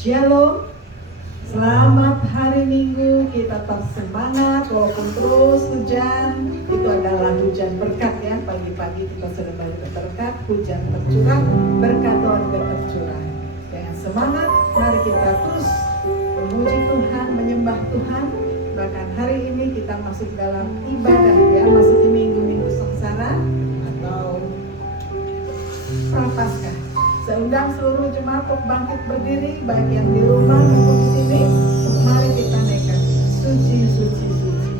Shalom, selamat hari Minggu. Kita tetap semangat walaupun terus hujan. Itu adalah hujan berkat ya. Pagi-pagi kita sudah banyak berkat, hujan tercurah, berkat Tuhan tercurah. Dengan semangat, mari kita terus memuji Tuhan, menyembah Tuhan. Bahkan hari ini kita masuk dalam ibadah ya, masuk di minggu-minggu sengsara atau Prapaskah. Saya undang seluruh jemaat untuk bangkit berdiri, baik yang di rumah maupun di sini. Mari kita naikkan suci, suci, suci.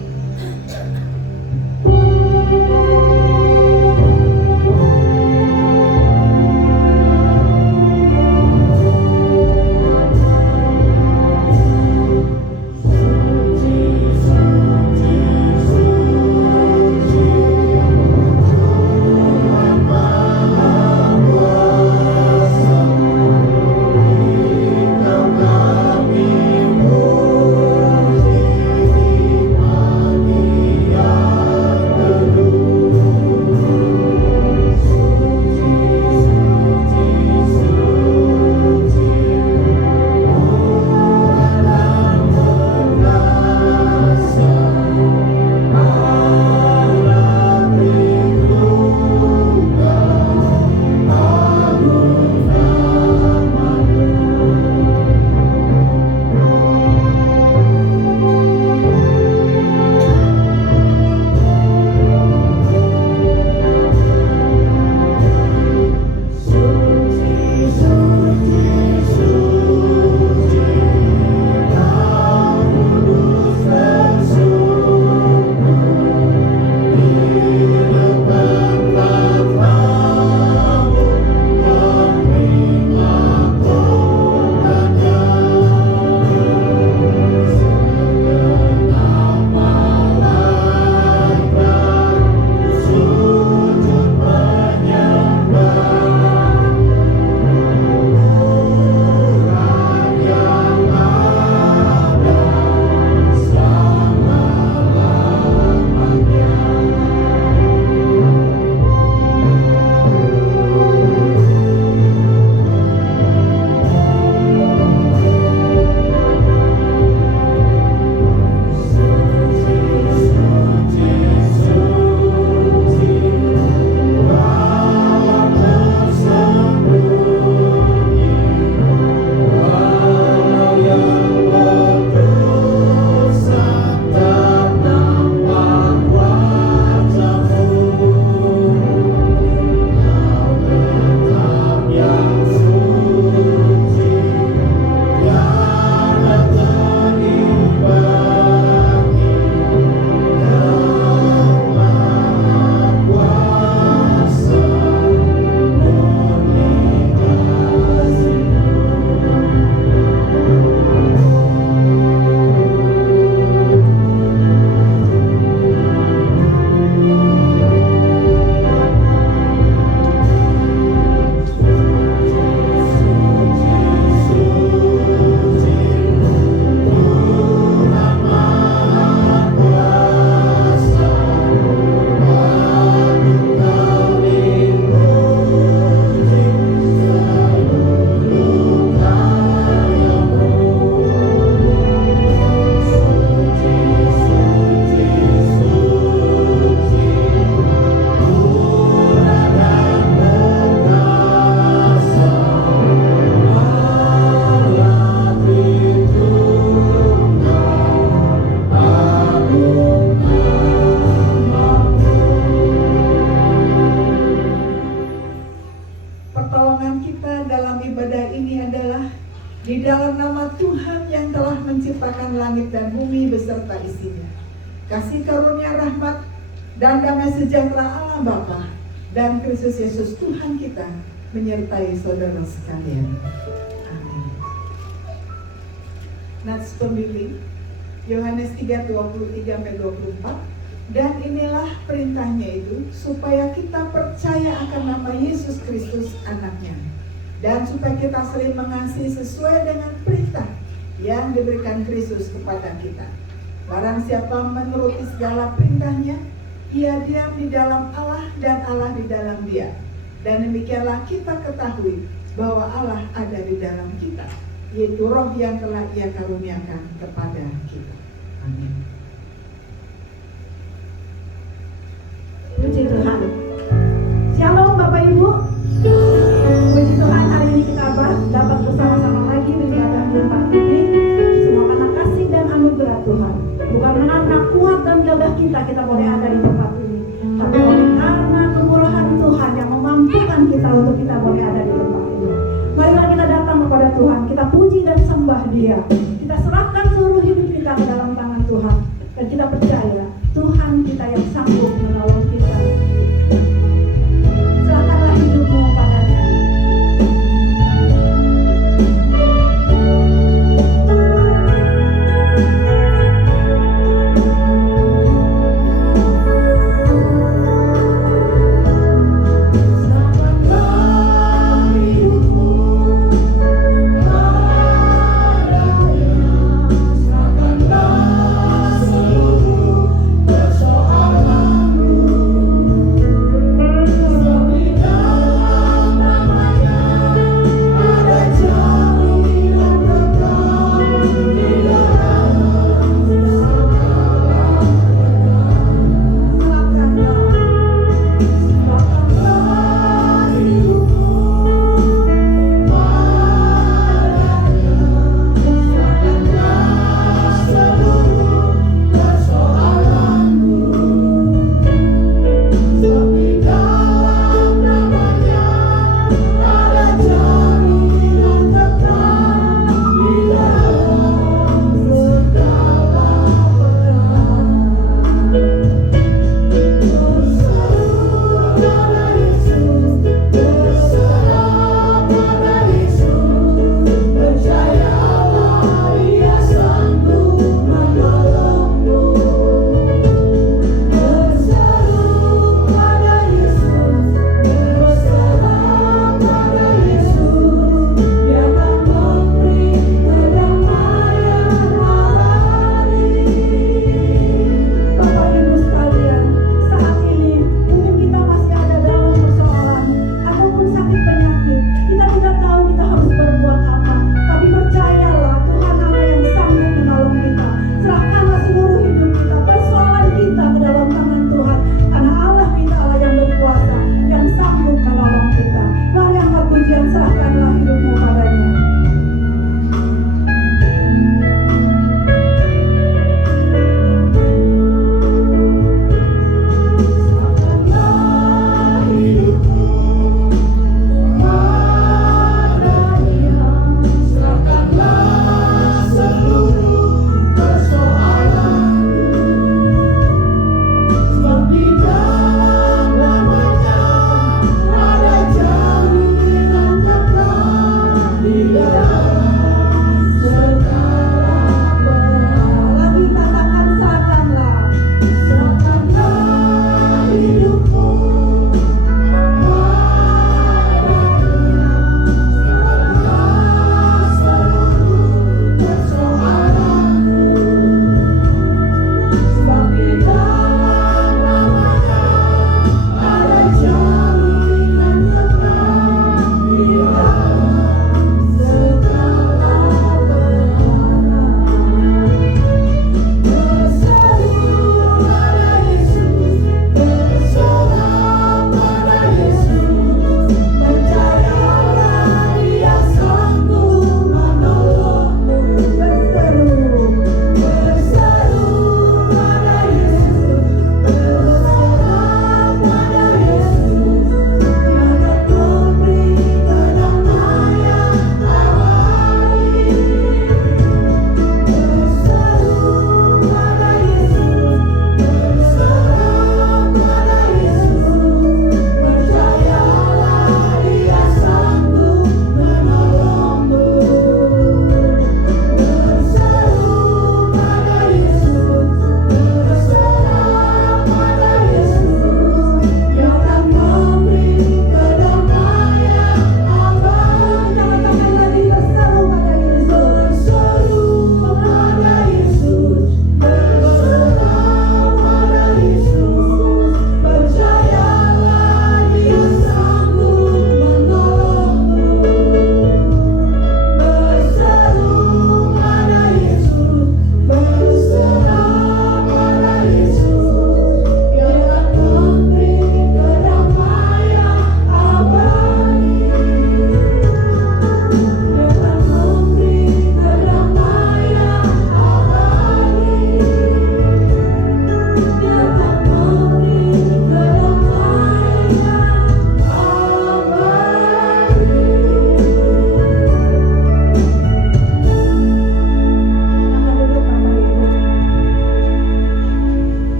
Kasih karunia rahmat dan damai sejahtera Allah Bapa dan Kristus Yesus Tuhan kita menyertai saudara sekalian. Amin. Nats pembimbing Yohanes 3:23-24. Dan inilah perintahnya itu, supaya kita percaya akan nama Yesus Kristus anaknya, dan supaya kita saling mengasihi sesuai dengan perintah yang diberikan Kristus kepada kita. Barang siapa menuruti segala perintahnya, ia diam di dalam Allah dan Allah di dalam dia. Dan demikianlah kita ketahui bahwa Allah ada di dalam kita. yaitu roh yang telah Ia karuniakan kepada kita. Amin. Puji Tuhan. Shalom Bapak Ibu. Puji Tuhan, hari ini kita dapat bersama-sama lagi beribadah di tempat ini. Semua karena kasih dan anugerah Tuhan. Bukan karena kuat dan gagah kita boleh ada di tempat ini, tapi oleh karena kemurahan Tuhan yang memampukan kita untuk kita boleh ada di tempat ini. Marilah kita datang kepada Tuhan, kita puji dan sembah Dia. Kita serahkan seluruh hidup kita ke dalam tangan Tuhan, dan kita percaya Tuhan kita yang sanggup menolong kita. Serahkanlah hidupmu padanya. Serahkanlah seluruh persoalanmu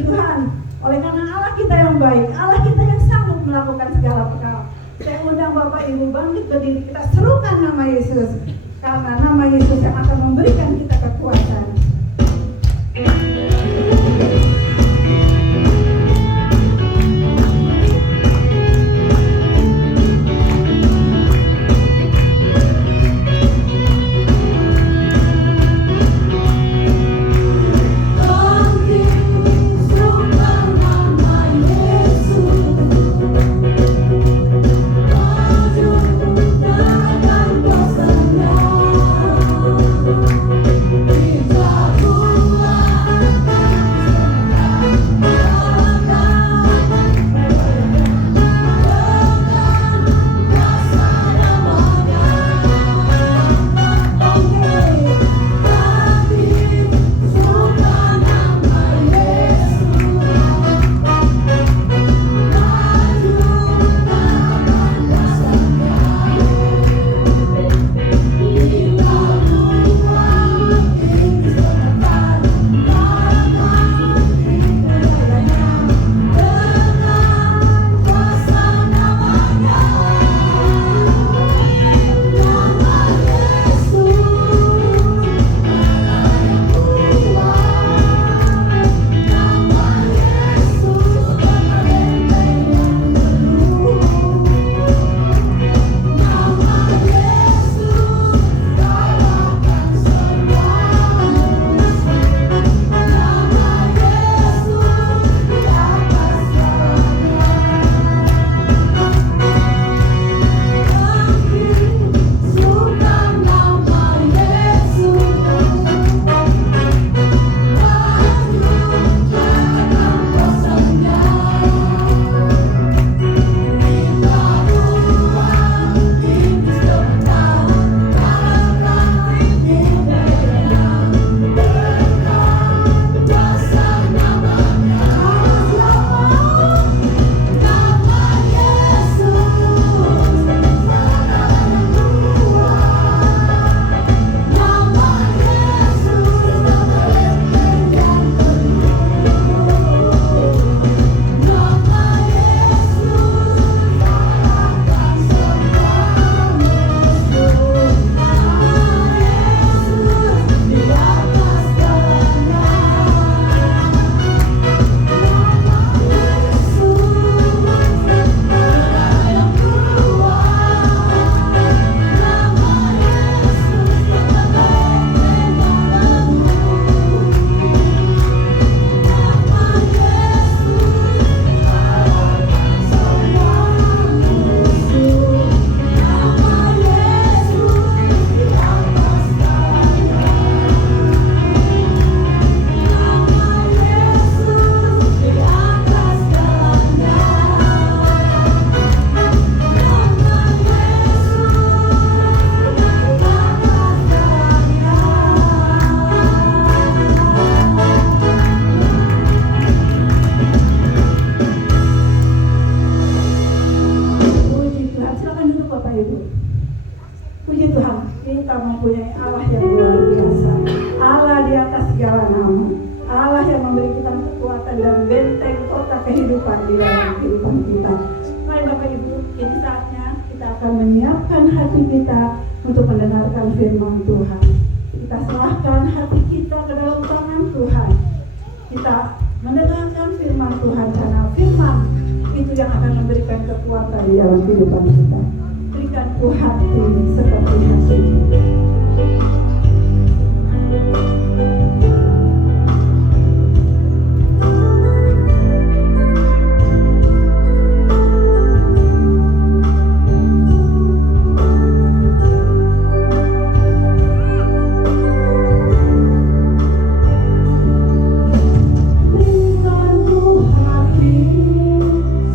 Puji Tuhan, oleh karena Allah kita yang baik, Allah kita yang sanggup melakukan segala perkara. Saya undang Bapak Ibu bangkit berdiri, kita serukan nama Yesus, karena nama Yesus yang akan memberikan kita kekuatan.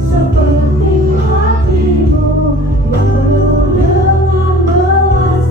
Seperti hatimu yang penuh dengan belas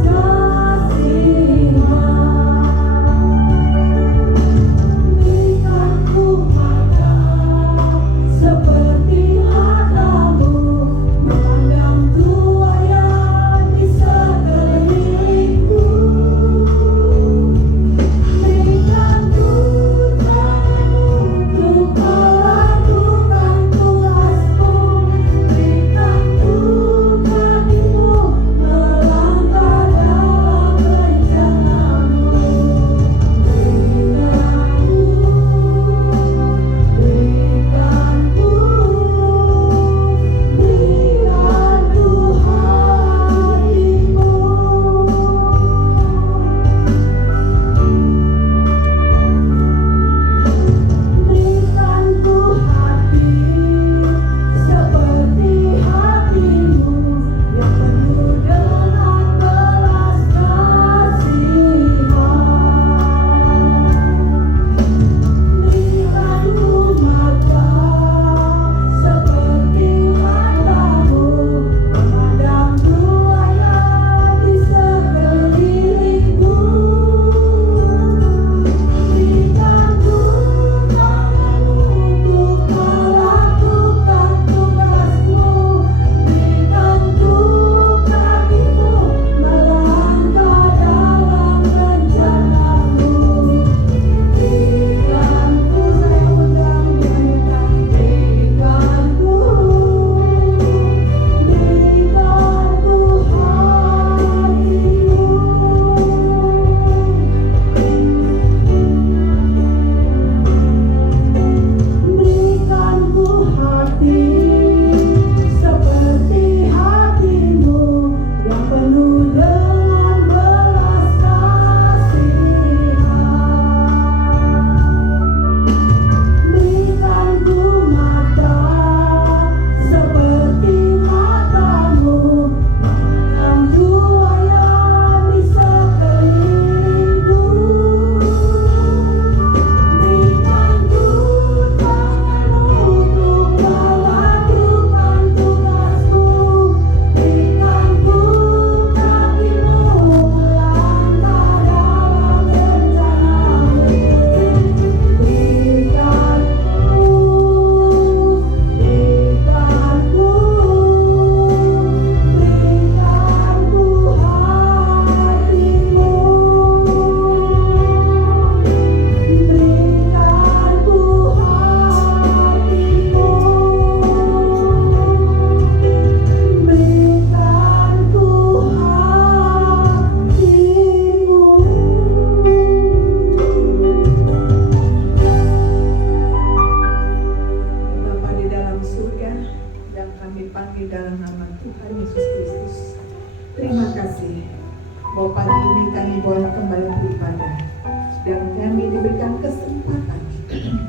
kami diberikan kesempatan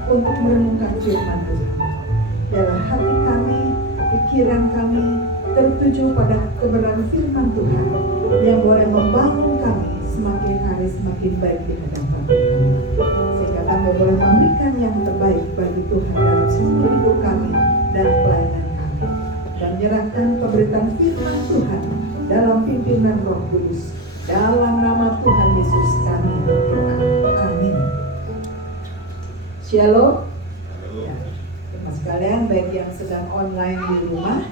untuk merenungkan firman Tuhan. Biarlah hati kami, pikiran kami tertuju pada kebenaran firman Tuhan yang boleh membangun kami semakin hari semakin baik di hadapan Tuhan. Sehingga kami boleh memberikan yang terbaik bagi Tuhan dalam seluruh hidup kami dan pelayanan kami. Dan menyerahkan pemberitaan firman Tuhan dalam pimpinan Roh Kudus. Dalam nama Tuhan Yesus kami berdoa. Amin. Shalom. Ya, teman sekalian, baik yang sedang online di rumah,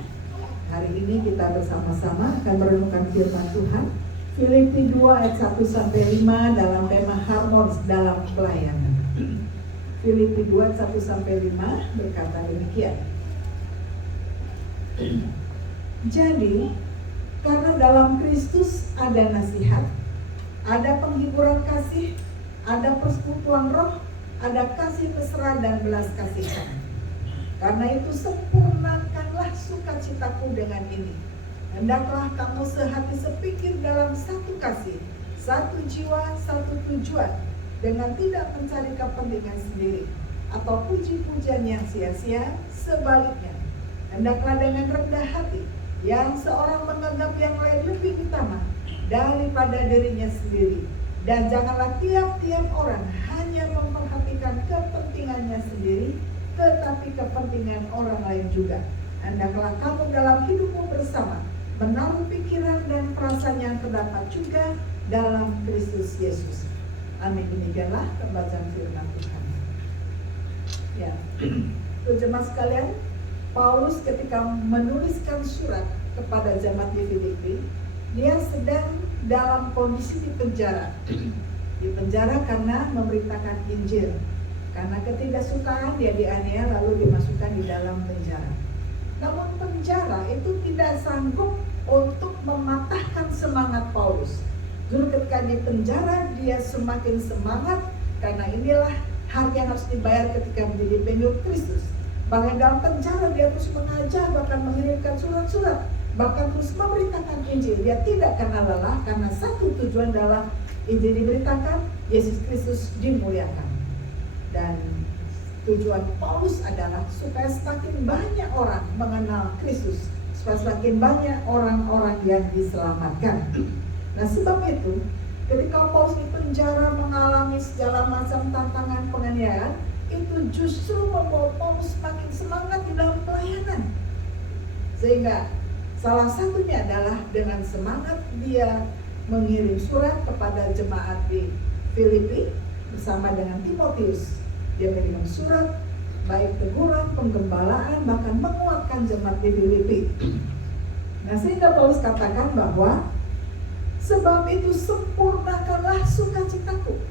hari ini kita bersama-sama akan merenungkan firman Tuhan. Filipi 2 ayat 1 sampai 5 dalam tema harmonis dalam pelayanan. Filipi 2 ayat 1 sampai 5 berkata demikian. Jadi, karena dalam Kristus ada nasihat, ada penghiburan kasih, ada persekutuan roh, ada kasih mesra dan belas kasihan. Karena itu sempurnakanlah sukacitaku dengan ini. Hendaklah kamu sehati sepikir dalam satu kasih, satu jiwa, satu tujuan, dengan tidak mencari kepentingan sendiri atau puji-pujian yang sia-sia. Sebaliknya, hendaklah dengan rendah hati, yang seorang menganggap yang lain lebih utama daripada dirinya sendiri. Dan janganlah tiap-tiap orang hanya memperhatikan kepentingannya sendiri, tetapi kepentingan orang lain juga. Hendaklah kamu dalam hidupmu bersama menaruh pikiran dan perasaan yang terdapat juga dalam Kristus Yesus. Amin. Demikianlah pembacaan firman Tuhan. Ya, jemaat sekalian, Paulus ketika menuliskan surat kepada jemaat di Filipi, dia sedang dalam kondisi di penjara. Di penjara karena memberitakan Injil. Karena ketidaksukaan dia dianiaya lalu dimasukkan di dalam penjara. Namun penjara itu tidak sanggup untuk mematahkan semangat Paulus. Justru ketika di penjara dia semakin semangat, karena inilah harga yang harus dibayar ketika menjadi pengikut Kristus. Bahkan dalam penjara dia terus mengajar, bahkan mengirimkan surat-surat, bahkan terus memberitakan Injil. Dia tidak karena lelah, karena satu tujuan dalam Injil diberitakan, Yesus Kristus dimuliakan. Dan tujuan Paulus adalah supaya semakin banyak orang mengenal Kristus, supaya semakin banyak orang-orang yang diselamatkan. Nah, sebab itu ketika Paulus di penjara mengalami segala macam tantangan penganiayaan, itu justru membawa Paulus semakin semangat di dalam pelayanan. Sehingga salah satunya adalah dengan semangat dia mengirim surat kepada jemaat di Filipi bersama dengan Timotius. Dia mengirim surat, baik teguran, penggembalaan, bahkan menguatkan jemaat di Filipi. Nah, sehingga Paulus katakan bahwa sebab itu sempurnakanlah sukacitaku.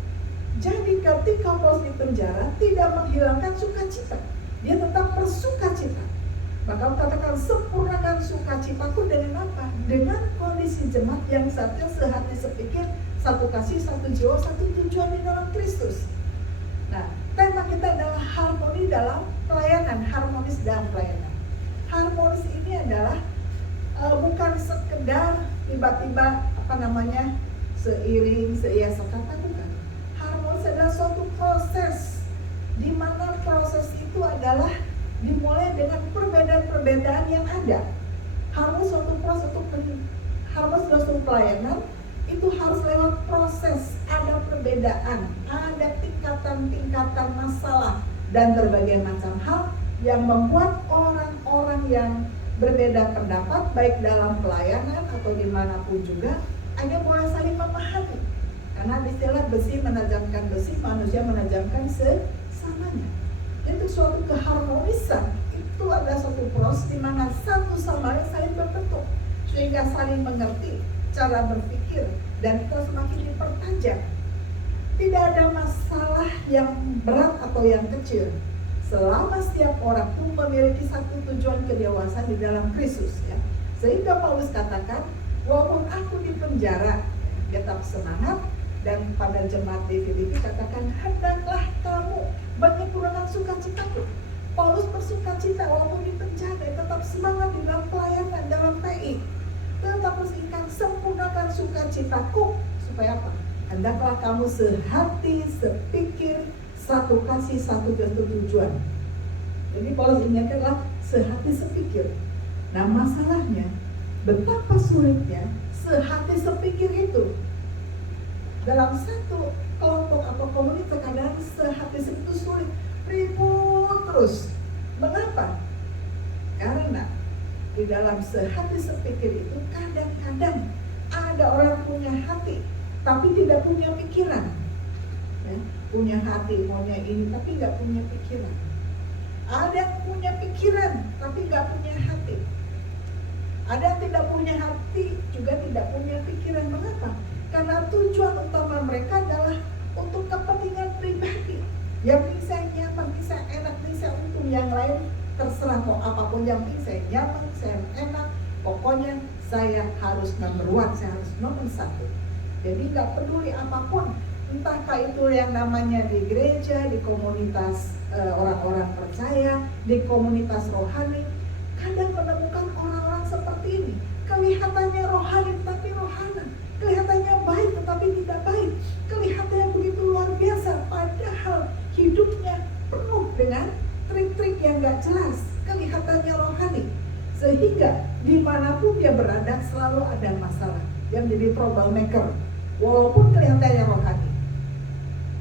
Jadi ketika Paulus di penjara tidak menghilangkan sukacita, dia tetap bersukacita. Maka katakan sempurnakan sukacitaku dengan apa? Dengan kondisi jemaat yang satunya sehati sepikir, satu kasih, satu jiwa, satu tujuan di dalam Kristus. Nah, tema kita adalah harmoni dalam pelayanan, harmonis dalam pelayanan. Harmonis ini adalah bukan sekedar tiba-tiba seiring, seiasa kata, bukan. Harmonis adalah suatu proses, di mana proses itu adalah dimulai dengan perbedaan-perbedaan yang ada. Harmonis suatu proses harmonis dalam suatu pelayanan itu harus lewat proses, ada perbedaan, ada tingkatan-tingkatan masalah dan berbagai macam hal yang membuat orang-orang yang berbeda pendapat baik dalam pelayanan atau dimanapun juga hanya boleh saling memahami. Karena istilah besi menajamkan besi, manusia menajamkan sesamanya. Itu suatu keharmonisan, itu ada suatu proses di mana satu sama lain saling berbentuk sehingga saling mengerti cara berpikir dan kita semakin dipertajam. Tidak ada masalah yang berat atau yang kecil selama setiap orang pun memiliki satu tujuan kedewasaan di dalam Kristus, ya. Sehingga Paulus katakan, walaupun aku di penjara, dia tetap semangat. Dan pada jemaat di Filipi katakan, hendaklah kamu menyempurnakan sukacitaku. Paulus bersukacita walaupun di penjara, tetap semangat di dalam pelayanan, dalam PI. Tetap bersihkan, sempurnakan sukacitaku. Supaya apa? Hendaklah kamu sehati, sepikir, satu kasih, satu tujuan. Jadi Paulus ingatkanlah sehati, sepikir. Nah masalahnya, betapa sulitnya sehati, sepikir itu. Dalam satu kelompok atau komunitas kadang sehati, sepikir itu sulit, ribut terus. Mengapa? Karena di dalam sehati, sepikir itu kadang-kadang ada orang punya hati tapi tidak punya pikiran, ya, punya hati maunya ini tapi nggak punya pikiran. Ada yang punya pikiran tapi nggak punya hati. Ada yang tidak punya hati juga tidak punya pikiran. Mengapa? Karena tujuan utama mereka adalah untuk kepentingan pribadi. Yang penting saya nyaman, saya enak, saya untuk yang lain terserah mau apapun, yang penting saya nyaman, saya enak. Pokoknya saya harus number one, saya harus nomor satu. Jadi nggak peduli apapun, entahkah itu yang namanya di gereja, di komunitas orang-orang percaya, di komunitas rohani. Kadang menemukan orang-orang seperti ini, kelihatannya rohani tapi rohana, kelihatannya baik tetapi tidak baik, kelihatannya begitu luar biasa, padahal hidupnya penuh dengan trik-trik yang nggak jelas, kelihatannya rohani. Sehingga dimanapun dia berada selalu ada masalah, yang jadi troublemaker. Walaupun kelihatannya rohani,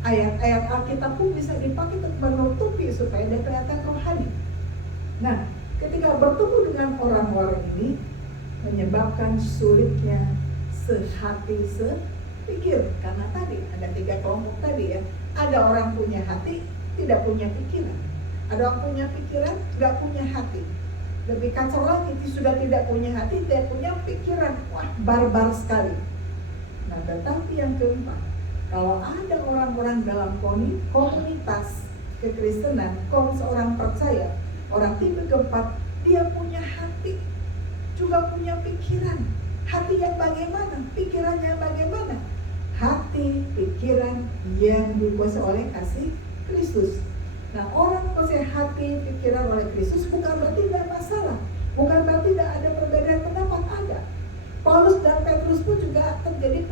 ayat-ayat Alkitab pun bisa dipakai untuk menutupi supaya dia kelihatan rohani. Nah, ketika bertemu dengan orang-orang ini menyebabkan sulitnya sehati, sepikir. Karena tadi ada 3 kelompok tadi ya. Ada orang punya hati, tidak punya pikiran. Ada orang punya pikiran, nggak punya hati. Lebih kacau lagi, sudah tidak punya hati, tidak punya pikiran. Wah, barbar sekali. Nah, tetapi yang keempat, kalau ada orang-orang dalam komunitas kekristenan, seorang percaya, orang tipe keempat, dia punya hati, juga punya pikiran. Hati yang bagaimana? Pikiran yang bagaimana? Hati, pikiran yang dikuasai oleh kasih Kristus. Nah, orang kuasai hati, pikiran oleh Kristus bukan berarti tidak masalah, bukan berarti tidak ada perbedaan pendapat, ada. Paulus dan Petrus pun juga terjadi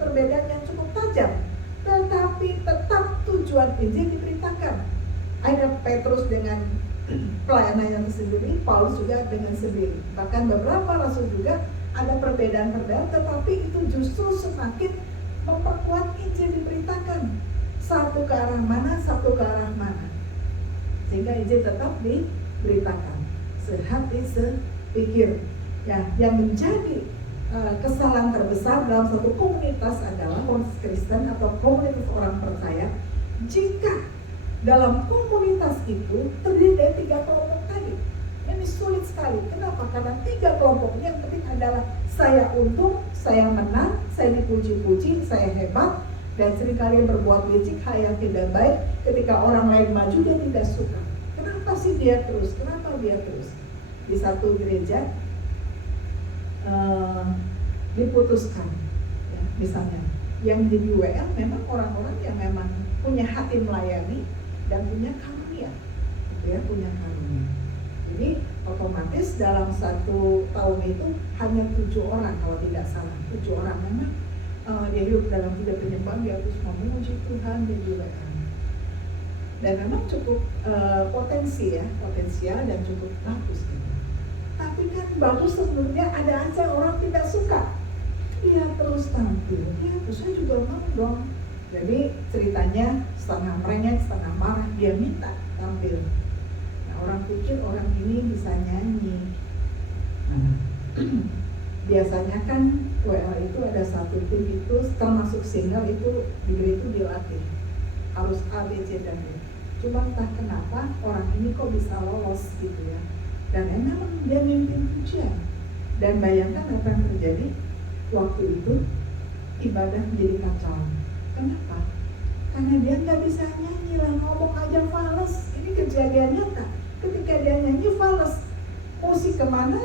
perbedaan yang cukup tajam, tetapi tetap tujuan Injil diberitakan. Ada Petrus dengan pelayanannya sendiri, Paulus juga dengan sendiri. Bahkan beberapa rasul juga ada perbedaan-perbedaan, tetapi itu justru semakin memperkuat Injil diberitakan. Satu ke arah mana, satu ke arah mana, sehingga Injil tetap diberitakan. Sehati, sepikir. Ya, yang menjadi kesalahan terbesar dalam satu komunitas adalah komunitas Kristen atau komunitas orang percaya, jika dalam komunitas itu terdiri dari 3 kelompok tadi. Ini sulit sekali. Kenapa? Karena 3 kelompok ini yang penting adalah saya untung, saya menang, saya dipuji-puji, saya hebat, dan seringkali berbuat licik, hal yang tidak baik. Ketika orang lain maju dia tidak suka. Kenapa sih dia terus? Kenapa dia terus? Di satu gereja diputuskan, ya, misalnya yang di WL memang orang-orang yang memang punya hati melayani dan punya karunia, gitu ya, punya karunia. Jadi otomatis dalam 1 tahun itu hanya 7 orang kalau tidak salah, 7 orang memang dia hidup dalam hidup penyembahan, dia harus memuji Tuhan di WL. Dan memang cukup potensial dan cukup bagus gitu. Tapi kan bagus sebelumnya ada aja orang tidak suka. Dia terus tampil, dia terusnya juga mau dong. Jadi ceritanya setengah merengek, setengah marah, dia minta tampil. Nah, orang pikir orang ini bisa nyanyi. Nah, biasanya kan WL itu ada satu tim itu termasuk single itu itu dilatih. Harus A, B, C, dan D. Cuma entah kenapa orang ini kok bisa lolos gitu ya. Dan memang dia mimpin pujian. Dan bayangkan apa yang terjadi waktu itu, ibadah menjadi kacau. Kenapa? Karena dia nggak bisa nyanyi lah, ngomong aja fales. Ini kejadian nyata. Ketika dia nyanyi fales, musik kemana,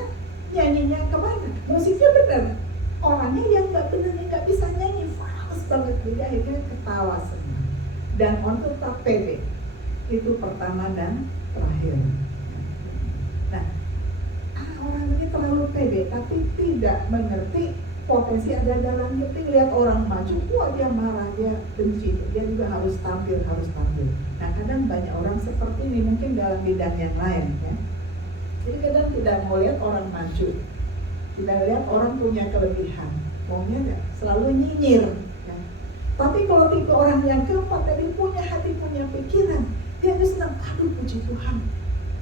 nyanyinya kemana? Musiknya benar, orangnya yang nggak benar, yang nggak bisa nyanyi, fales banget. Dia akhirnya ketawa semua. Dan untuk tak pede, itu pertama dan terakhir. Nah, orang ini terlalu pede tapi tidak mengerti potensi ada dalam hati, lihat orang maju, wah dia marah, dia benci, dia juga harus tampil. Nah kadang banyak orang seperti ini, mungkin dalam bidang yang lain ya. Jadi kadang tidak mau lihat orang maju, tidak lihat orang punya kelebihan, maunya nggak selalu nyinyir ya. Tapi kalau tipe orang yang keempat tadi punya hati, punya pikiran, dia tuh senang, aduh puji Tuhan,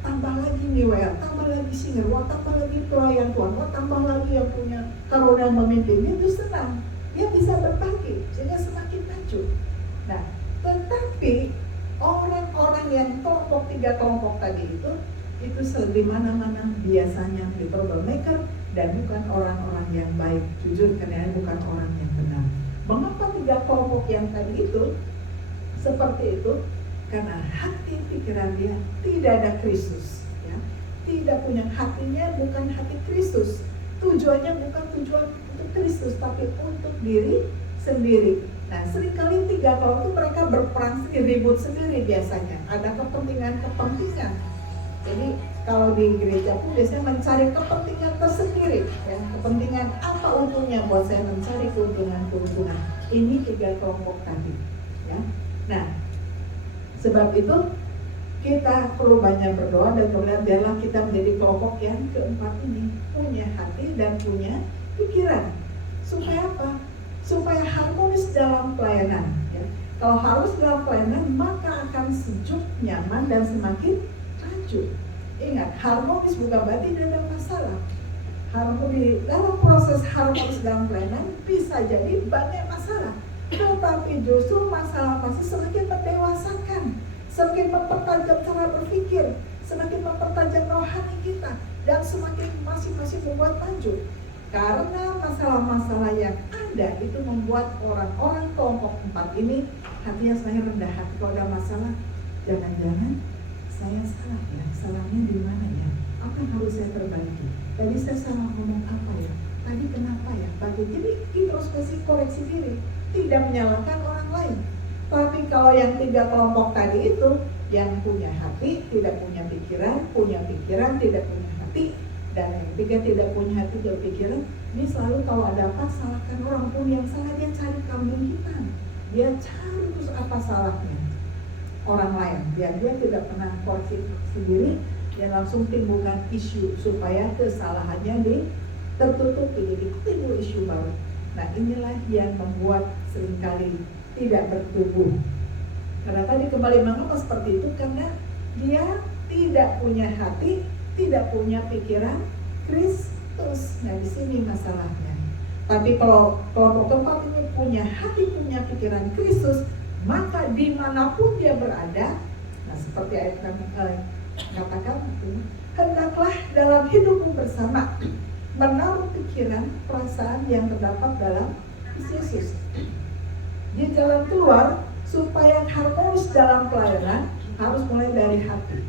tambah lagi nih WL, tambah lagi singer, wah tambah lagi pelayan Tuhan, wah tambah lagi yang punya karunia memimpin, dia tuh senang, dia bisa berbagi sehingga semakin maju. Nah, tetapi orang-orang yang tiga kelompok tadi itu di mana-mana biasanya di troublemaker dan bukan orang-orang yang baik, jujur karena bukan orang yang benar. Mengapa tiga kelompok yang tadi itu seperti itu? Karena hati pikiran dia tidak ada Kristus ya. Tidak punya hatinya, bukan hati Kristus. Tujuannya bukan tujuan untuk Kristus, tapi untuk diri sendiri. Nah seringkali tiga kelompok itu mereka berperang sendiri, ribut sendiri biasanya. Ada kepentingan. Jadi kalau di gereja pun biasanya mencari kepentingan tersendiri ya. Kepentingan apa untungnya buat saya mencari keuntungan. Ini tiga kelompok tadi ya. Nah sebab itu kita perlu banyak berdoa dan kemudian biarlah kita menjadi kelompok yang keempat ini, punya hati dan punya pikiran. Supaya apa? Supaya harmonis dalam pelayanan ya. Kalau harus dalam pelayanan maka akan sejuk, nyaman dan semakin maju. Ingat, harmonis bukan berarti tidak ada masalah. Harmonis dalam proses harmonis dalam pelayanan bisa jadi banyak masalah. Tetapi justru masalah pasti semakin mendewasakan, semakin mempertajam cara berpikir, semakin mempertajam rohani kita, dan semakin masing-masing membuat maju. Karena masalah-masalah yang ada itu membuat orang-orang kelompok 4 ini hatinya semakin rendah hati. Kalau ada masalah, jangan-jangan saya salah ya, salahnya di mana ya? Apa yang harus saya perbaiki? Tadi saya salah ngomong apa ya? Tadi kenapa ya? Jadi introspeksi, koreksi diri. Tidak menyalahkan orang lain. Tapi kalau yang tiga kelompok tadi itu, yang punya hati, tidak punya pikiran, tidak punya hati, dan yang tiga tidak punya hati, tidak pikiran, ini selalu kalau ada apa, salahkan orang pun yang salah, dia cari kambing hitam. Dia cari terus apa salahnya orang lain, biar dia tidak pernah koreksi sendiri, dia langsung timbulkan isu supaya kesalahannya tertutupi, jadi timbul isu baru. Nah inilah yang membuat seringkali tidak bertumbuh. Karena tadi kembali mengapa seperti itu? Karena dia tidak punya hati, tidak punya pikiran Kristus. Nah di sini masalahnya. Tapi kalau kelompok keempat ini punya hati, punya pikiran Kristus, maka dimanapun dia berada, nah seperti ayat kami katakan, hendaklah dalam hidupmu bersama menaruh pikiran, perasaan yang terdapat dalam Yesus. Di jalan keluar supaya harmonis dalam pelayanan harus mulai dari hati.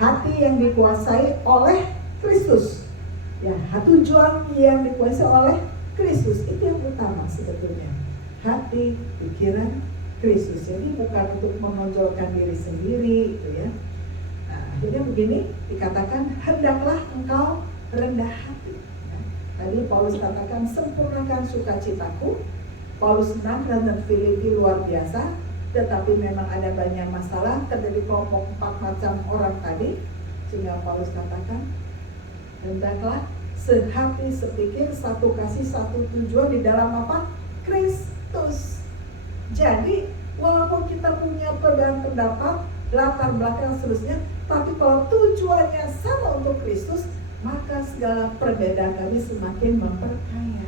Hati yang dikuasai oleh Kristus. Ya, tujuan yang dikuasai oleh Kristus itu yang utama sebetulnya. Hati, pikiran, Kristus. Jadi bukan untuk menonjolkan diri sendiri, gitu ya. Nah, akhirnya begini dikatakan hendaklah engkau rendah hati. Tadi Paulus katakan sempurnakan sukacitaku. Paulus menang dan Filipi luar biasa, tetapi memang ada banyak masalah terjadi kelompok 4 macam orang tadi, sehingga Paulus katakan hendaklah sehati, sepikir, satu kasih, satu tujuan di dalam apa? Kristus. Jadi walaupun kita punya perbedaan pendapat, latar belakang seterusnya, tapi kalau tujuannya sama untuk Kristus, maka segala perbedaan kami semakin memperkaya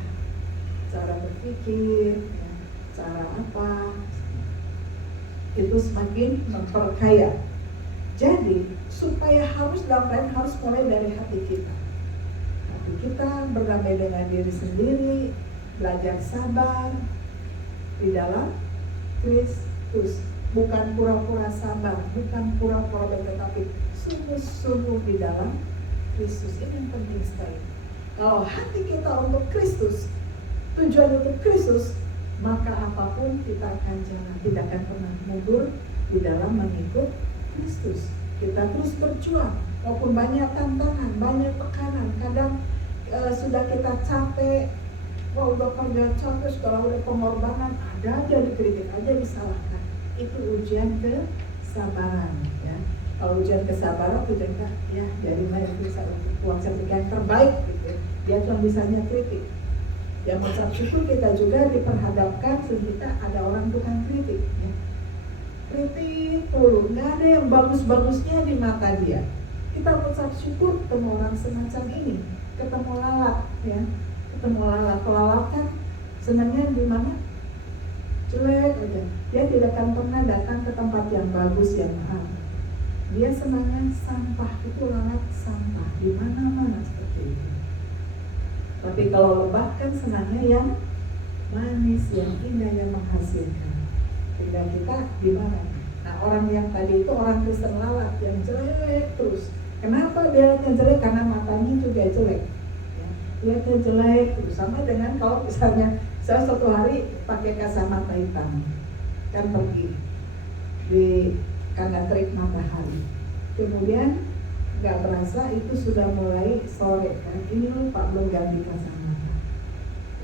cara berpikir, ya, cara apa, itu semakin memperkaya. Jadi supaya harus dalam harus mulai dari hati kita. Hati kita berdamai dengan diri sendiri, belajar sabar di dalam Kristus. Bukan pura-pura sabar, bukan pura-pura tetapi sungguh-sungguh di dalam Kristus. Ini yang penting sekali. Kalau hati kita untuk Kristus, tujuan untuk Kristus, maka apapun kita akan jalan, tidak akan pernah mundur di dalam mengikut Kristus. Kita terus berjuang, walaupun banyak tantangan, banyak tekanan. Kadang sudah kita capek, wah udah kerja capek, sekarang udah pengorbanan, ada aja dikritik, aja disalahkan. Itu ujian kesabaran, ya. Kalau ujian kesabaran, ujian ya dari mana bisa untuk Tuhan sertifikat yang terbaik gitu. Dia cuma bisanya kritik. Yang mengucap syukur kita juga diperhadapkan kita ada orang tukang kritik, ya. Kritik dulu, nggak ada yang bagus-bagusnya di mata dia. Kita mengucap syukur ketemu orang semacam ini, ketemu lalat, ya, ketemu lalat. Lalat kan senangnya di mana? Jelek aja. Dia tidak akan pernah datang ke tempat yang bagus, yang mahal. Dia senangnya sampah, itu lalat sampah di mana-mana seperti itu. Tapi kalau lebah kan senangnya yang manis, yang indah, yang menghasilkan. Tinggal kita di mana? Nah, orang yang tadi itu orang Kristen lalat yang jelek terus. Kenapa dia lihatnya jelek? Karena matanya juga jelek. Ya, lihatnya jelek terus. Sama dengan kalau misalnya saya suatu hari pakai kacamata hitam, kan pergi karena terik matahari. Kemudian nggak berasa itu sudah mulai sore kan. Ini lupa belum ganti kacamata.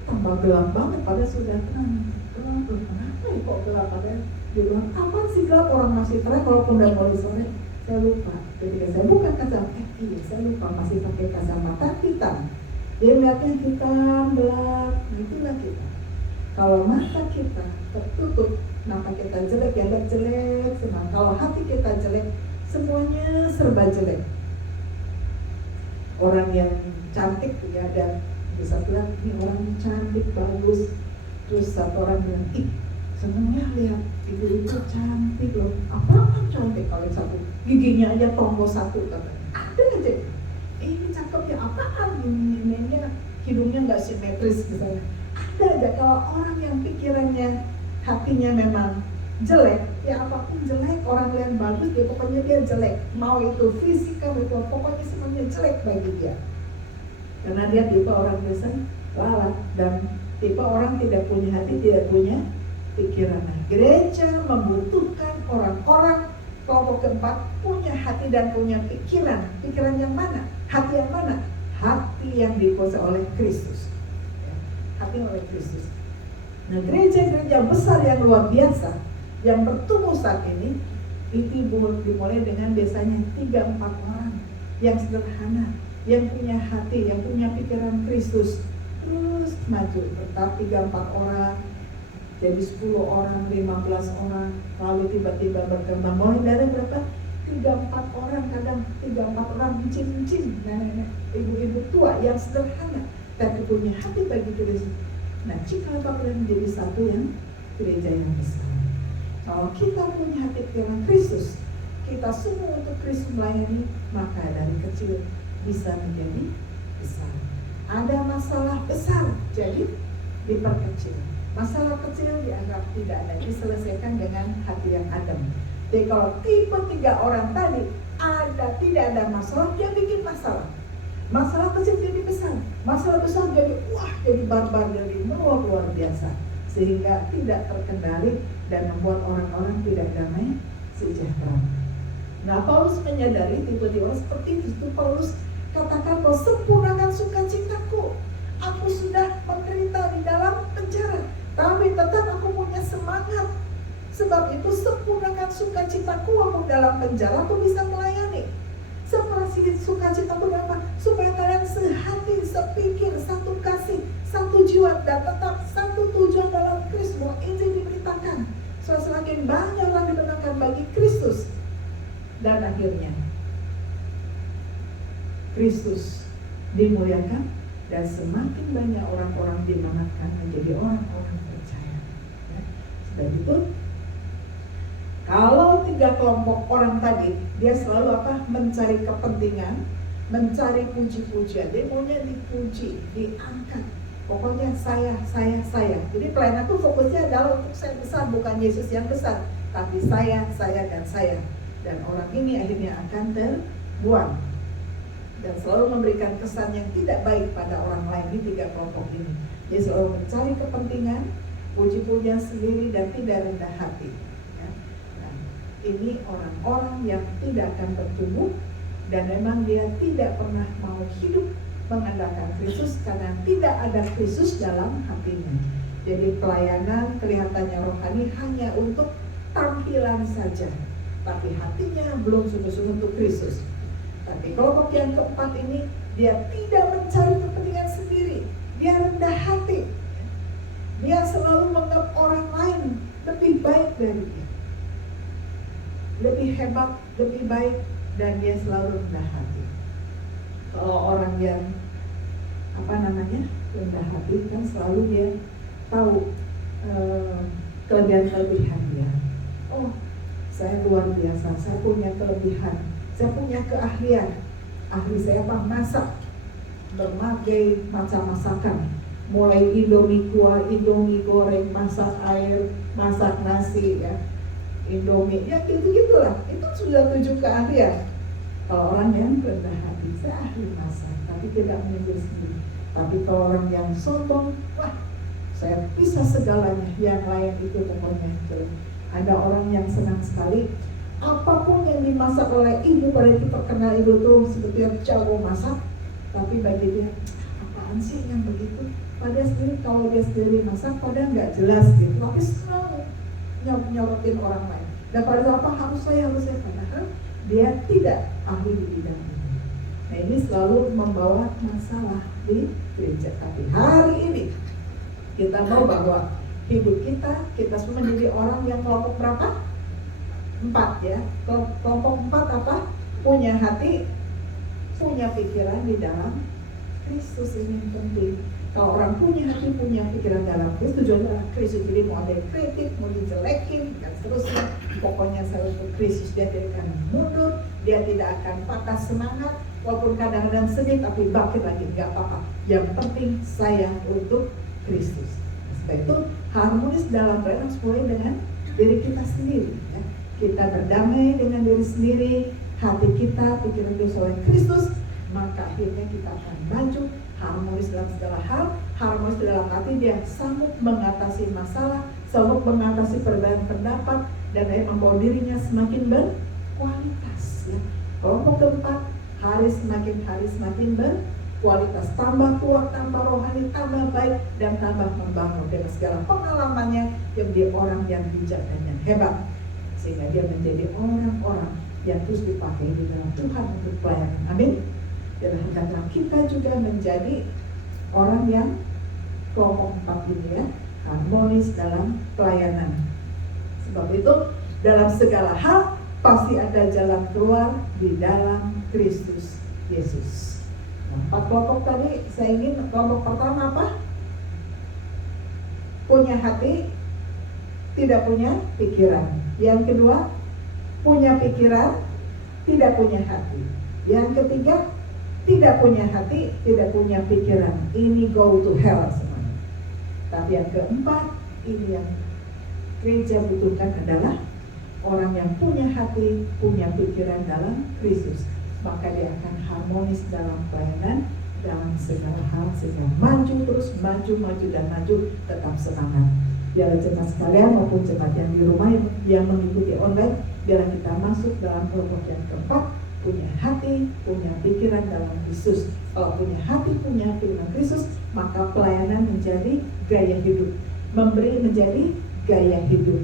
Tambah gelap banget, padahal sudah terang. Kenapa ya kok gelap? Padahal di luar apa sih gelap, orang masih terang walaupun udah mulai sore. Saya lupa. Ketika saya buka kacamata, saya lupa masih pakai kacamata hitam. Dia melihatnya hitam, gelap. Itulah kita. Kalau mata kita tertutup, mata kita jelek, ya lihat jelek semua. Kalau hati kita jelek, semuanya serba jelek. Orang yang cantik ya ada, bisa bilang ini orang yang cantik, bagus. Terus satu orang bilang, ih senangnya lihat ibu itu cantik loh. Apaan cantik? Kalau satu giginya aja tombol satu katanya. Ada aja. Ini cakep ya, apaan ini hidungnya nggak simetris misalnya. Ada aja. Kalau orang yang pikirannya, hatinya memang jelek, ya apapun jelek, orang lihat bagus, dia pokoknya dia jelek. Mau itu fisikal, itu pokoknya semuanya jelek bagi dia. Karena dia tipe orang biasa lalat dan tipe orang tidak punya hati, tidak punya pikiran. Nah, gereja membutuhkan orang-orang kelompok keempat punya hati dan punya pikiran. Pikiran yang mana? Hati yang mana? Hati yang dikuasai oleh Kristus. Hati oleh Kristus. Nah, gereja-gereja besar yang luar biasa yang bertumbuh saat ini itu dimulai dengan biasanya 3-4 orang yang sederhana, yang punya hati, yang punya pikiran Kristus. Terus maju, tetap 3-4 orang, jadi 10 orang, 15 orang, lalu tiba-tiba berkembang. Mulai dari berapa? 3-4 orang, kadang 3-4 orang mencing-mencing, nenek-nenek, ibu-ibu tua yang sederhana, tapi punya hati bagi Kristus. Nah, jika kalian menjadi satu yang gereja yang besar. Kalau kita punya hati pikiran Kristus, kita semua untuk Kristus melayani, maka dari kecil bisa menjadi besar. Ada masalah besar, jadi diperkecil. Masalah kecil dianggap tidak ada, diselesaikan dengan hati yang adem. Jadi kalau tipe 3 orang tadi tidak ada masalah, dia bikin masalah. Masalah kecil jadi besar, masalah besar jadi jadi barbar, jadi luar biasa, sehingga tidak terkendali dan membuat orang-orang tidak damai sejahtera. Nah, Paulus menyadari tiba-tiba seperti itu. Paulus katakan bahwa sempurnakan sukacitaku. Aku sudah menderita di dalam penjara, tapi tetap aku punya semangat. Sebab itu sempurnakan sukacitaku, aku dalam penjara aku bisa melayani. Seperti sukacitaku apa? Supaya kalian sehati, sepikir, satu kasih, satu jiwa, dan tetap satu tujuan dalam Kristus. Bahwa Injil diberitakan, semakin banyak orang dibenarkan bagi Kristus. Dan akhirnya Kristus dimuliakan dan semakin banyak orang-orang dimanatkan menjadi orang-orang percaya. Ya. Sudah gitu, kalau 3 kelompok orang tadi, dia selalu apa? Mencari kepentingan, mencari puji-pujian. Dia maunya dipuji, diangkat. Pokoknya saya. Jadi pelayanan itu fokusnya adalah untuk saya besar, bukan Yesus yang besar, tapi saya dan saya. Dan orang ini akhirnya akan terbuang dan selalu memberikan kesan yang tidak baik pada orang lain. Di 3 kelompok ini, dia selalu mencari kepentingan, puji-pujian sendiri dan tidak rendah hati. Ini orang-orang yang tidak akan bertumbuh dan memang dia tidak pernah mau hidup mengandalkan Kristus karena tidak ada Kristus dalam hatinya. Jadi pelayanan kelihatannya rohani hanya untuk tampilan saja, tapi hatinya belum sungguh-sungguh untuk Kristus. Tapi kelompok yang keempat ini, dia tidak mencari kepentingan sendiri, dia rendah hati, dia selalu menganggap orang lain lebih baik dari dia, lebih hebat, lebih baik, dan dia selalu rendah hati. Kalau orang yang rendah hati kan selalu dia tahu kelebihan-kelebihan dia. Oh, saya luar biasa, saya punya kelebihan, saya punya keahlian. Ahli saya apa? Masak berbagai macam masakan, mulai Indomie kuah, Indomie goreng, masak air, masak nasi, ya, Indomie, ya gitu-gitulah. Itu sudah 7 keahlian. Kalau orang yang rendah hati, saya ahli masak, tapi tidak menyindir sendiri. Tapi kalau orang yang sombong, wah, saya bisa segalanya, yang lain itu pokoknya jelek. Ada orang yang senang sekali apapun yang dimasak oleh ibu, pada itu terkenal ibu tuh sebetulnya jago masak, tapi bagi dia apaan sih yang begitu? Padahal sendiri kalau dia sendiri masak, padahal nggak jelas gitu, tapi senang nyorotin orang lain. Dan pada apa harus saya, padahal dia tidak ahli di bidang ini. Nah, ini selalu membawa masalah di gereja. Tapi hari ini kita mau bahwa hidup kita semua menjadi orang yang kelompok berapa? 4 ya. Kelompok 4 apa? Punya hati, punya pikiran di dalam Kristus. Ini yang penting. Kalau orang punya hati, punya pikiran dalam Kristus, tujuannya adalah Kristus. Jadi mau ada kritik, mau dijelekin, dan seterusnya. Pokoknya saya untuk Kristus, dia tidak akan mundur, dia tidak akan patah semangat, walaupun kadang-kadang sedih, tapi bangkit lagi, nggak apa-apa. Yang penting saya untuk Kristus. Setelah itu harmonis dalam relasi mulai dengan diri kita sendiri. Ya. Kita berdamai dengan diri sendiri, hati kita, pikiran kita oleh Kristus, maka akhirnya kita akan maju harmonis dalam segala hal. Harmonis dalam hati, dia sanggup mengatasi masalah, sanggup mengatasi perbedaan pendapat, dan membawa dirinya semakin berkualitas. Ya. Kelompok keempat, hari semakin berkualitas, tambah kuat, tambah rohani, tambah baik, dan tambah membangun dengan segala pengalamannya yang dia orang yang bijak dan yang hebat, sehingga dia menjadi orang-orang yang terus dipakai di dalam Tuhan untuk pelayanan. Amin. Dan hendaklah kita juga menjadi orang yang kelompok 4 ini ya, harmonis dalam pelayanan. Sebab itu dalam segala hal pasti ada jalan keluar di dalam Kristus Yesus. Nah, 4 kelompok tadi, saya ingin kelompok pertama apa? Punya hati, tidak punya pikiran. Yang kedua, punya pikiran, tidak punya hati. Yang ketiga, tidak punya hati, tidak punya pikiran. Ini go to hell semuanya. Tapi yang keempat, ini yang gereja butuhkan adalah orang yang punya hati, punya pikiran dalam Kristus. Maka dia akan harmonis dalam pelayanan, dalam segala hal, sehingga maju terus, maju dan maju, tetap semangat. Biarlah jemaat sekalian maupun jemaat yang di rumah yang mengikuti online, biarlah kita masuk dalam kelompok yang keempat, punya hati, punya pikiran dalam Kristus. Kalau punya hati, punya pikiran Kristus, maka pelayanan menjadi gaya hidup, memberi menjadi gaya hidup,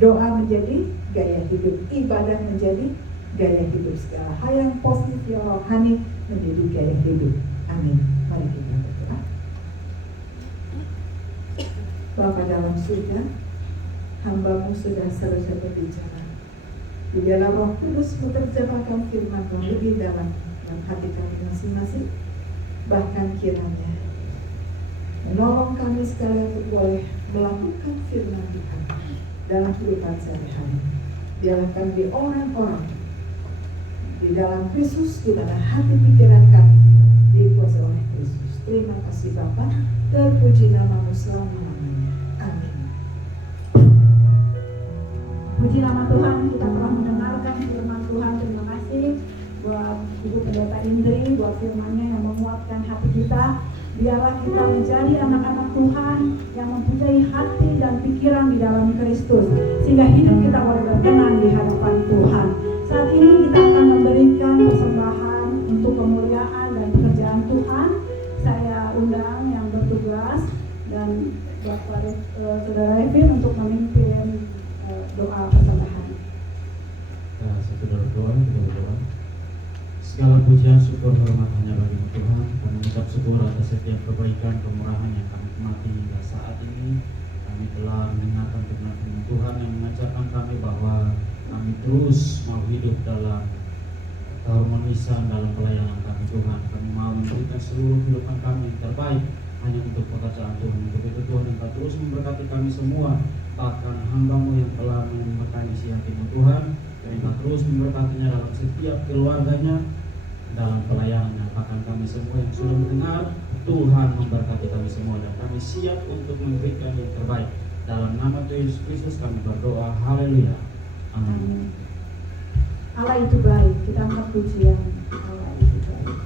doa menjadi gaya hidup, ibadah menjadi gaya hidup, segala hal yang positif yang rohani menjadi gaya hidup. Amin. Mari kita berdoa. Bapa dalam surga, hamba-Mu sudah selesai berbicara. Biarlah Roh Kudus menerjemahkan firman Tuhan lebih dalam hati kami masing-masing. Bahkan kiranya menolong kami sekalian untuk boleh melakukan firman Tuhan dalam kehidupan sehari-hari. Biarlah kami orang-orang di dalam Kristus, di mana hati pikiran kami dikuasai oleh Kristus. Terima kasih Bapa, terpuji nama-Mu selama-lamanya. Amin. Puji nama Tuhan, kita telah mendengarkan firman Tuhan. Terima kasih buat Ibu Pendeta Indri, buat firman-Nya yang menguatkan hati kita. Biarlah kita menjadi anak-anak Tuhan yang mempunyai hati dan pikiran di dalam Kristus, sehingga hidup kita boleh berkenan di hadapan Tuhan. Saat ini kita akan memberikan persembahan untuk kemuliaan dan pekerjaan Tuhan. Kita berdoa. Segala pujian, syukur, hormat hanya bagi Tuhan. Kami mengucap syukur atas setiap kebaikan, kemurahan yang kami nikmati hingga saat ini. Kami telah mendengarkan firman Tuhan yang mengajarkan kami bahwa kami terus mau hidup dalam keharmonisan dalam pelayanan kami Tuhan. Kami mau memberikan seluruh kehidupan kami yang terbaik hanya untuk pekerjaan Tuhan. Untuk itu Tuhan Engkau terus memberkati kami semua, bahkan hamba-Mu yang telah memberkati isi hati-Mu Tuhan. Engkau terus memberkatinya dalam setiap keluarganya, dalam pelayanannya. Bahkan kami semua yang sudah mendengar, Tuhan memberkati kami semua dan kami siap untuk memberikan yang terbaik. Dalam nama Tuhan Yesus Kristus kami berdoa. Haleluya. Amin. Allah itu baik, kita angkat pujian. Allah itu baik.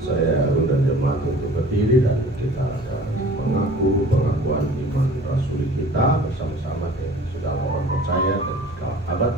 Saya undang jemaat untuk berdiri dan kita akan mengaku pengakuan iman rasuli kita bersama-sama dengan segala orang percaya dan segala abad.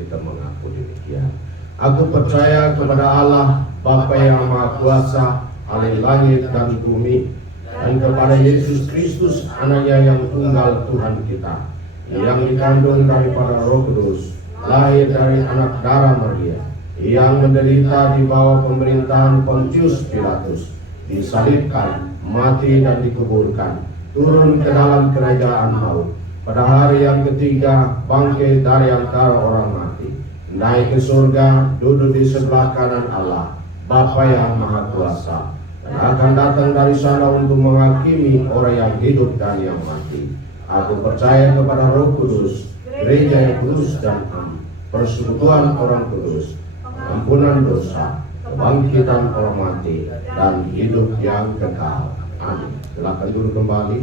Kita mengaku demikian. Aku percaya kepada Allah Bapa yang Maha Kuasa, ahli langit dan bumi, dan kepada Yesus Kristus anaknya yang tunggal Tuhan kita, yang dikandung daripada Roh Kudus, lahir dari anak darah Maria, yang menderita di bawah pemerintahan Pontius Pilatus, disalibkan, mati dan dikuburkan, turun ke dalam kerajaan maut, pada hari yang ketiga bangkit dari antara orang mati, naik ke surga, duduk di sebelah kanan Allah Bapa yang Maha Kuasa, dan akan datang dari sana untuk menghakimi orang yang hidup dan yang mati. Aku percaya kepada Roh Kudus, gereja yang kudus dan am, persekutuan orang kudus, ampunan dosa, kebangkitan orang mati, dan hidup yang kekal. Amin. Silakan duduk kembali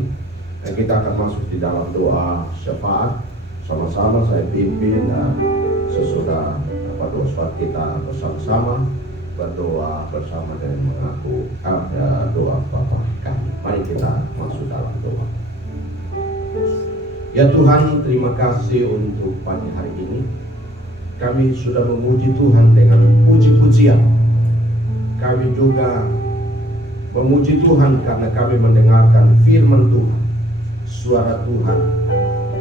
dan kita akan masuk di dalam doa syafaat. Sama-sama saya pimpin dan sesudah doa syafaat kita bersama-sama berdoa bersama dan mengaku doa Bapa kami. Mari kita masuk dalam doa. Ya Tuhan, terima kasih untuk pagi hari ini. Kami sudah memuji Tuhan dengan puji-pujian. Kami juga memuji Tuhan karena kami mendengarkan firman Tuhan, suara Tuhan.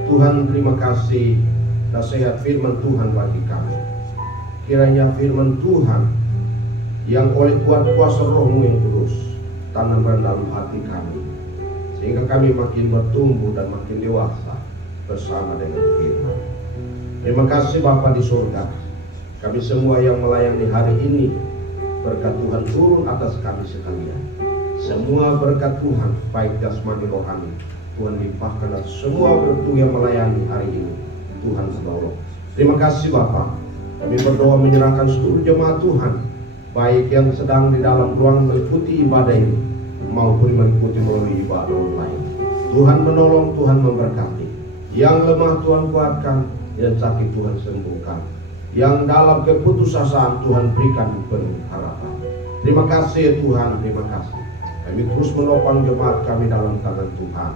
Tuhan, terima kasih nasihat firman Tuhan bagi kami. Kiranya firman Tuhan yang oleh kuat kuasa Roh-Mu yang kudus tanamkan dalam hati kami, sehingga kami makin bertumbuh dan makin dewasa bersama dengan firman. Terima kasih Bapa di surga. Kami semua yang melayani hari ini, berkat Tuhan turun atas kami sekalian. Semua berkat Tuhan, baik jasmani rohani, Tuhan limpahkan atas semua berkat yang melayani hari ini. Tuhan menolong. Terima kasih Bapa. Kami berdoa menyerahkan seluruh jemaat Tuhan, baik yang sedang di dalam ruang mengikuti ibadah ini maupun mengikuti melalui ibadah online. Tuhan menolong, Tuhan memberkati. Yang lemah Tuhan kuatkan, yang sakit Tuhan sembuhkan. Yang dalam keputusasaan Tuhan berikan penuh harapan. Terima kasih ya Tuhan, terima kasih. Kami terus menopang jemaat kami dalam tangan Tuhan.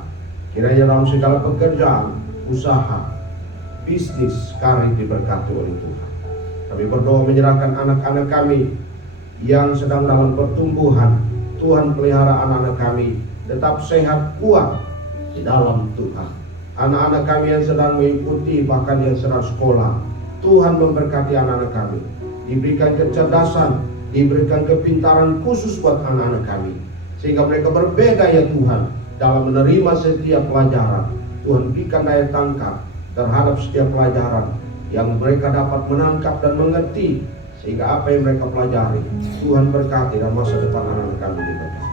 Kiranya dalam segala pekerjaan, usaha, bisnis, karir diberkati oleh Tuhan. Kami berdoa menyerahkan anak-anak kami yang sedang dalam pertumbuhan. Tuhan pelihara anak-anak kami tetap sehat, kuat di dalam Tuhan. Anak-anak kami yang sedang mengikuti, bahkan yang sedang sekolah, Tuhan memberkati anak-anak kami. Diberikan kecerdasan, diberikan kepintaran khusus buat anak-anak kami, sehingga mereka berbeda ya Tuhan dalam menerima setiap pelajaran. Tuhan berikan daya tangkap terhadap setiap pelajaran yang mereka dapat menangkap dan mengerti, sehingga apa yang mereka pelajari Tuhan berkati dan masa depan anak-anak kami diberkati.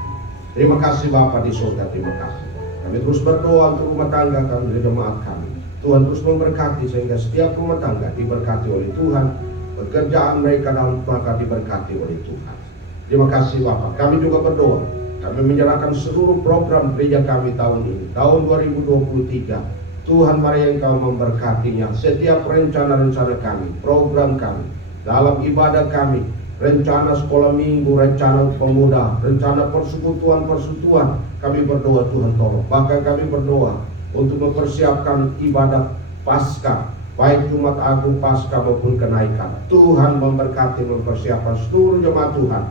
Terima kasih Bapa di surga, terima kasih. Kami terus berdoa untuk rumah tangga kami, jemaat kami. Tuhan terus memberkati sehingga setiap rumah tangga diberkati oleh Tuhan. Pekerjaan mereka dalam maka diberkati oleh Tuhan. Terima kasih Bapa. Kami juga berdoa, kami menyerahkan seluruh program gereja kami tahun ini, tahun 2023. Tuhan mari Engkau memberkatinya. Setiap rencana-rencana kami, program kami, dalam ibadah kami, rencana sekolah minggu, rencana pemuda, rencana persekutuan, kami berdoa Tuhan tolong. Bahkan kami berdoa untuk mempersiapkan ibadah Paskah, baik Jumat Agung, Paskah maupun kenaikan. Tuhan memberkati, mempersiapkan seluruh jemaat Tuhan.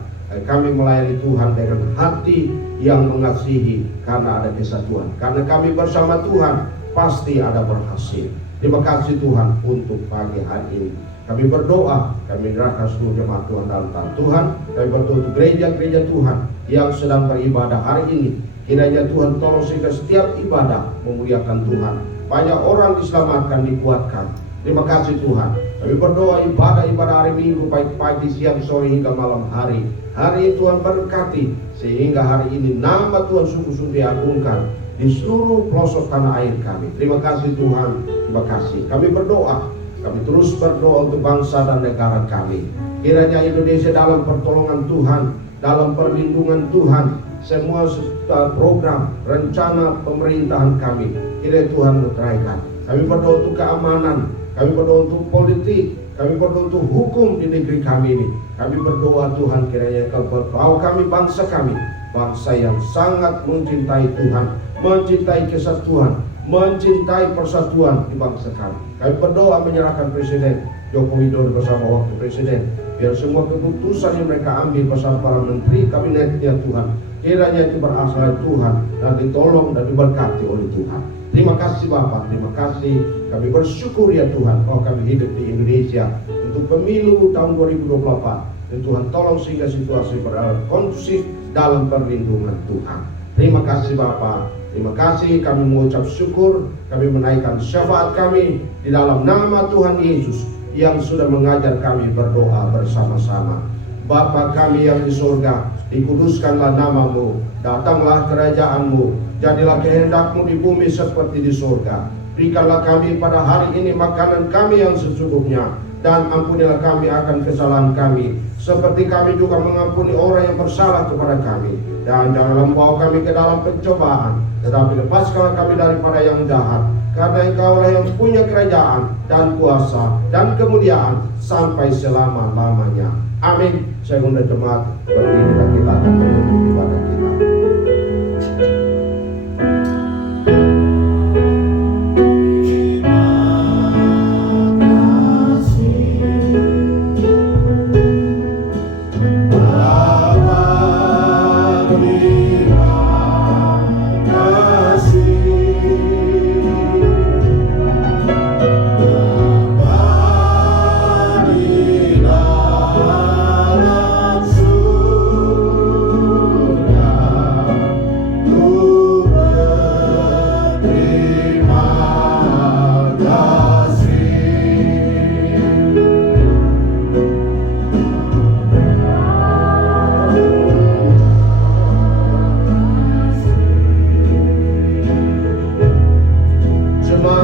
Kami melayani Tuhan dengan hati yang mengasihi karena ada kesatuan. Karena kami bersama Tuhan pasti ada berhasil. Terima kasih Tuhan untuk pagi hari ini. Kami berdoa, kami menyerahkan seluruh jemaat Tuhan dalam tangan Tuhan. Kami berdoa untuk gereja-gereja Tuhan yang sedang beribadah hari ini. Kiranya Tuhan tolong sehingga setiap ibadah memuliakan Tuhan. Banyak orang diselamatkan, dikuatkan. Terima kasih Tuhan. Kami berdoa ibadah-ibadah hari Minggu, baik pagi, siang, sore hingga malam hari. Hari ini Tuhan berkati sehingga hari ini nama Tuhan sungguh-sungguh diagungkan di seluruh pelosok tanah air kami. Terima kasih Tuhan, terima kasih. Kami berdoa, kami terus berdoa untuk bangsa dan negara kami. Kiranya Indonesia dalam pertolongan Tuhan, dalam perlindungan Tuhan, semua program, rencana pemerintahan kami, kiranya Tuhan meneraikan. Kami berdoa untuk keamanan, kami berdoa untuk politik, kami berdoa untuk hukum di negeri kami ini. Kami berdoa Tuhan kiranya Engkau berbawa kami, bangsa yang sangat mencintai Tuhan, mencintai kesatuan, mencintai persatuan di bangsa kami. Kami berdoa menyerahkan Presiden Joko Widodo bersama Wakil Presiden, biar semua keputusan yang mereka ambil bersama para menteri kabinetnya Tuhan, kiranya itu berasal dari Tuhan dan ditolong dan diberkati oleh Tuhan. Terima kasih Bapak, terima kasih. Kami bersyukur ya Tuhan bahwa kami hidup di Indonesia untuk pemilu tahun 2024. Dan Tuhan tolong sehingga situasi berada kondusif dalam perlindungan Tuhan. Terima kasih Bapak, terima kasih. Kami mengucap syukur, kami menaikkan syafaat kami di dalam nama Tuhan Yesus yang sudah mengajar kami berdoa bersama-sama. Bapa kami yang di surga, dikuduskanlah namamu, datanglah kerajaanmu, jadilah kehendakmu di bumi seperti di surga. Berikanlah kami pada hari ini makanan kami yang sesungguhnya, dan ampunilah kami akan kesalahan kami, seperti kami juga mengampuni orang yang bersalah kepada kami. Dan janganlah membawa kami ke dalam pencobaan, tetapi lepaskanlah kami daripada yang jahat. Karena Engkaulah yang punya kerajaan dan kuasa dan kemuliaan sampai selama-lamanya. Amin. Saya undang jemaat berdiri dan kita akan menutup ibadah kita. Surga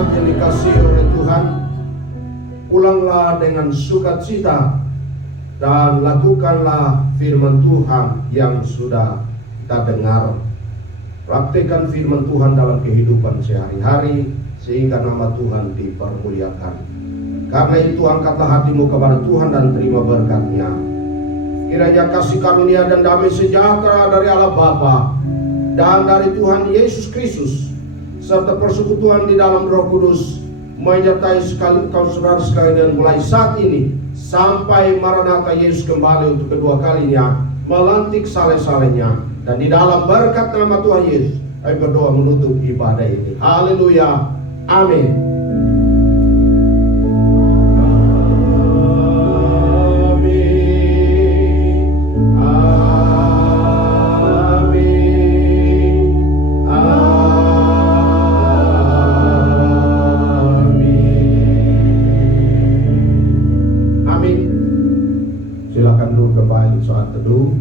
jemaat yang dikasihi oleh Tuhan, pulanglah dengan sukacita dan lakukanlah firman Tuhan yang sudah kita dengar. Praktikkan firman Tuhan dalam kehidupan sehari-hari sehingga nama Tuhan dipermuliakan. Karena itu angkatlah hatimu kepada Tuhan dan terima berkat-Nya. Kiranya kasih karunia dan damai sejahtera dari Allah Bapa dan dari Tuhan Yesus Kristus serta persekutuan di dalam Roh Kudus menyertai sekali kau saudara sekalian mulai saat ini sampai Maranatha Yesus kembali untuk kedua kalinya melantik saleh-salehnya. Dan di dalam berkat nama Tuhan Yesus kami berdoa menutup ibadah ini. Haleluya. Amin. Silakan duduk kembali saat teduh.